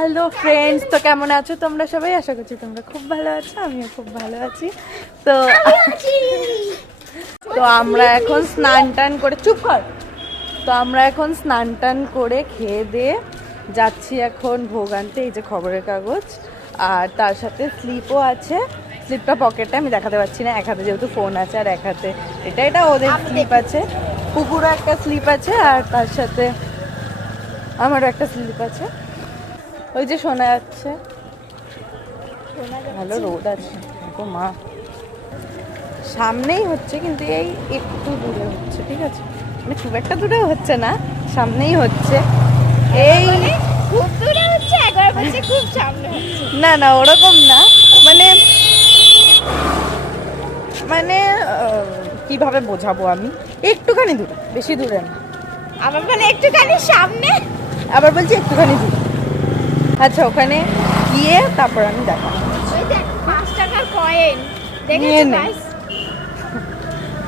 Hello friends তো কেমন আছো তোমরা সবাই? আশা করছি তোমরা খুব ভালো আছো আমিও খুব ভালো আছি। তো তো আমরা এখন স্নান টান করে চুপ কর। তো আমরা এখন স্নান টান করে খেয়ে দিয়ে যাচ্ছি এখন ভোগ আনতে এই যে খবরের কাগজ। আর তার সাথে স্লিপও আছে। স্লিপটা পকেটে আমি দেখাতে পারছি না এক হাতে যেহেতু ফোন আছে আর এক হাতে এটা এটা ওদের স্লিপ আছে। কুকুরও একটা স্লিপ আছে আর তার সাথে আমারও একটা স্লিপ আছে। ওই যে শোনা যাচ্ছে। ভালো রোদ আছে। মা। সামনেই হচ্ছে কিন্তু এই একটু দূরে হচ্ছে ঠিক আছে? মানে খুব একটা দূরেও হচ্ছে না সামনেই হচ্ছে। এই খুব দূরে হচ্ছে একবার বলছে খুব সামনে হচ্ছে। না না ওরকম না। মানে মানে কীভাবে বোঝাবো আমি? একটুখানি দূরে বেশি দূরে না। আমার মানে একটুখানি সামনে। আবার বলছি একটুখানি দূরে। আচ্ছা ওখানে গিয়ে তারপর আমি দেখ পাঁচ টাকার কয়েন নিয়ে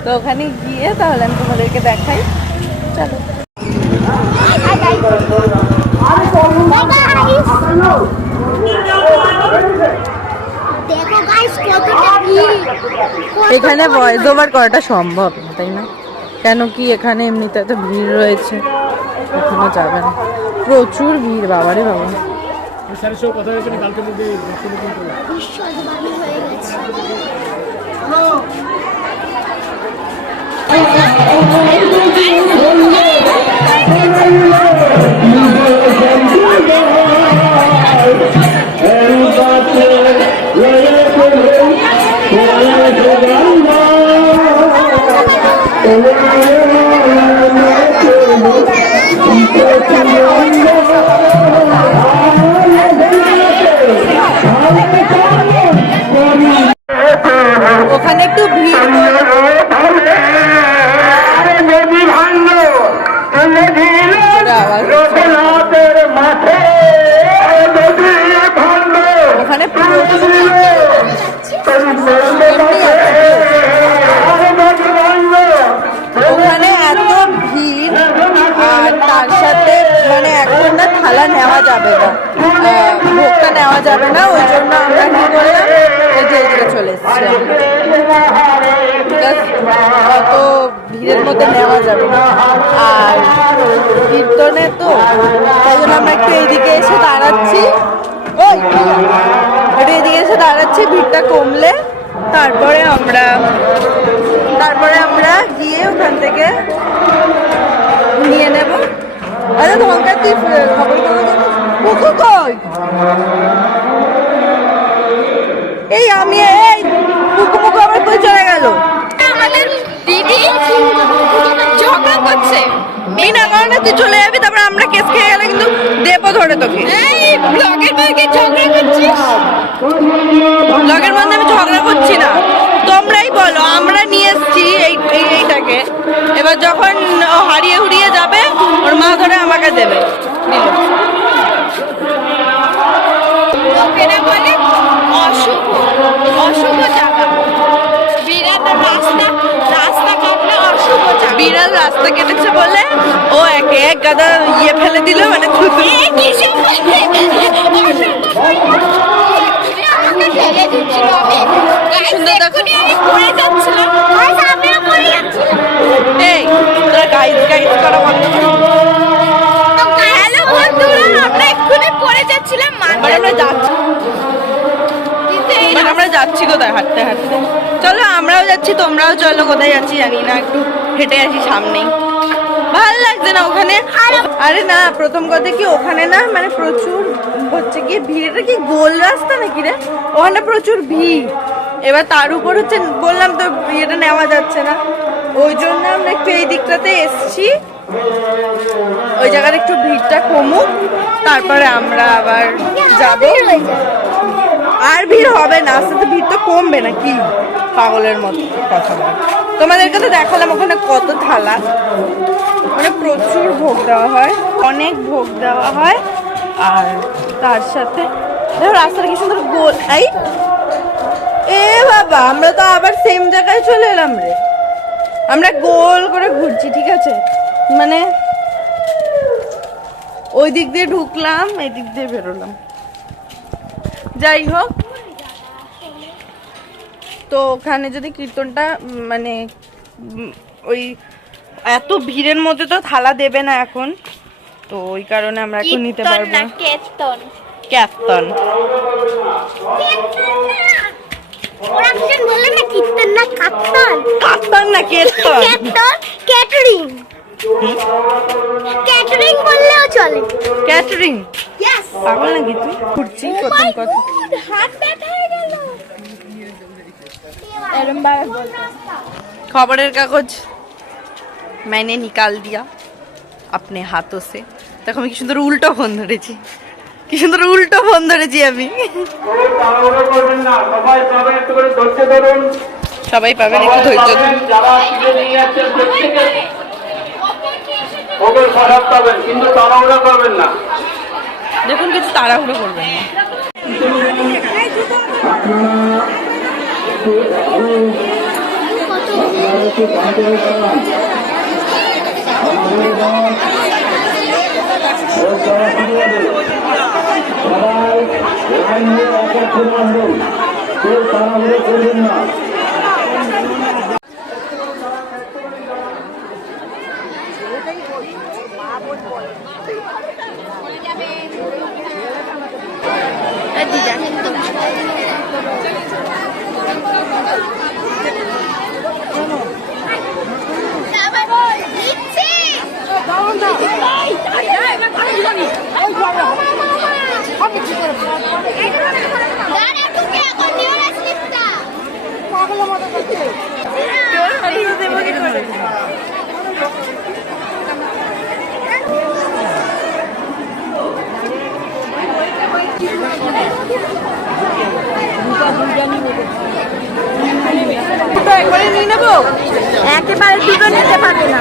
তো ওখানে গিয়ে তাহলে আমি তোমাদেরকে দেখাই। চলো। এখানে ভয়েস ওভার করাটা সম্ভব তাই না? কেন কি এখানে এমনিতে তো ভিড় রয়েছে? এখনও যাবে না। প্রচুর ভিড় বাবারে বাবা। স্যারের সঙ্গে কথা হয়েছে কালকের কালকে মধ্যে দর্শন কিন্তু হয়ে গেছে। যাবে না। ভোগটা নেওয়া যাবে না, ওই জন্য আমরা কি করলাম? এই যে এদিকে চলে এসেছি। অত ভিড়ের মধ্যে নেওয়া যাবে না। আর কীর্তনে তো, তাই জন্য আমরা একটু এইদিকে এসে দাঁড়াচ্ছি। ওই, একটু এদিকে এসে দাঁড়াচ্ছি, ভিড়টা কমলে তারপরে আমরা তারপরে আমরা গিয়ে ওখান থেকে নিয়ে নেব। আরে ধনকার তুই খবর খবর কুকু কই? এই আমি এই কুকু মুকু আবার কই চলে গেল? আমাদের দিদি ঝগড়া করছে। বিনা কারণে তুই চলে যাবি তারপর আমরা কেস খেয়ে গেলে কিন্তু দেবো ধরে তোকে। এই ব্লগের বাইকে ঝগড়া করছিস? লগের যখন ও হারিয়ে হুড়িয়ে যাবে ওর মা ধরে আমাকে দেবে নিল লোকেরা বলে অশুভ অশুভ জায়গা বিরাট রাস্তা রাস্তা কাটলে অশুভ জায়গা বিড়াল রাস্তা কেটেছে বলে ও একে এক গাদা ইয়ে ফেলে দিল মানে সুন্দর দেখো। আমি পড়ে যাচ্ছিলাম যাচ্ছি তোমরাও চলো, কোথায় যাচ্ছি জানি না, একটু হেঁটে আছি সামনেই। ভালো লাগছে না ওখানে? আরে না, প্রথম কথা কি ওখানে না মানে প্রচুর হচ্ছে কি ভিড়টা কি গোল রাস্তা নাকি রে? ওখানে প্রচুর ভিড়। এবার তার উপর হচ্ছে, বললাম তো ইয়েটা নেওয়া যাচ্ছে না। ওই জন্য আমরা একটু এই দিকটাতে এসছি। ওই জায়গার একটু ভিড়টা কমুক, তারপরে আমরা আবার যাব। আর ভিড় হবে না, আস্তে আস্তে ভিড় তো কমবে না কি পাগলের মতো কথা বল। তোমাদেরকে তো দেখালাম ওখানে কত থালা। মানে প্রচুর ভোগ দেওয়া হয়, অনেক ভোগ দেওয়া হয়। আর তার সাথে, দেখো রাস্তাটা কি সুন্দর গোল, এই, এ বাবা, আমরা তো আবার সেম জায়গায় চলে এলাম রে। আমরা গোল করে ঘুরছি, ঠিক আছে? মানে ওই দিক দিয়ে ঢুকলাম, এই দিক দিয়ে বেরোলাম। যাই হোক তো ওখানে যদি কীর্তনটা মানে ওই এত ভিড়ের মধ্যে তো থালা দেবে না এখন তো ওই কারণে আমরা এখন নিতে পারব না। না কেতন কেতন ক্যাটারিং। ক্যাটারিং বললেও চলে। ক্যাটারিং? পাগল নাকি তুই? ঘুরছি প্রথম কথা। হাত ব্যথা হয়ে গেল এরম ভাবে বলতো খবরের কাগজ मैंने निकाल दिया अपने हाथों से দেখো আমি কি সুন্দর উল্টো ফোন ধরেছি কি সুন্দর উল্টো ফোন ধরেছি আমি কোনো তাড়াহুড়ো করবেন না সবাই পাবেন একটু করে ধৈর্য ধরুন সবাই পাবেন একটু সবাই কিনে নিয়ে খারাপ পাবেন করবেন না একবারে দুটো নিতে পারবে না।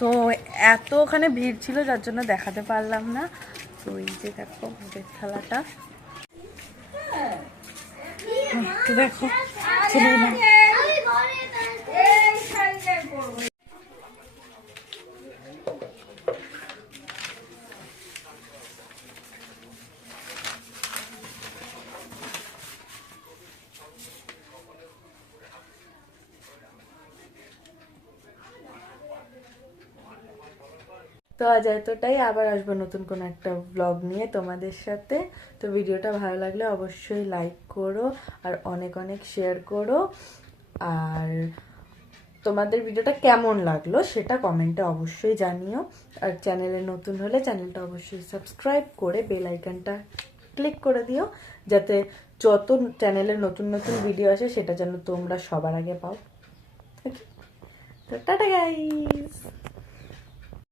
তো এত ওখানে ভিড় ছিল, যার জন্য দেখাতে পারলাম না তো এই যে দেখো ভোগের থালাটা দেখো এলাম। তো আজ এতটাই। আবার আসব নতুন কোনো একটা ব্লগ নিয়ে তোমাদের সাথে। তো ভিডিওটা ভালো লাগলে অবশ্যই লাইক করো আর অনেক অনেক শেয়ার করো। আর তোমাদের ভিডিওটা কেমন লাগল সেটা কমেন্টে অবশ্যই জানিও। আর চ্যানেলে নতুন হলে চ্যানেলটা অবশ্যই সাবস্ক্রাইব করে বেল আইকনটা ক্লিক করে দিও। যাতে যত চ্যানেলে নতুন নতুন ভিডিও আসে সেটা যেন তোমরা সবার আগে পাও। Tata guys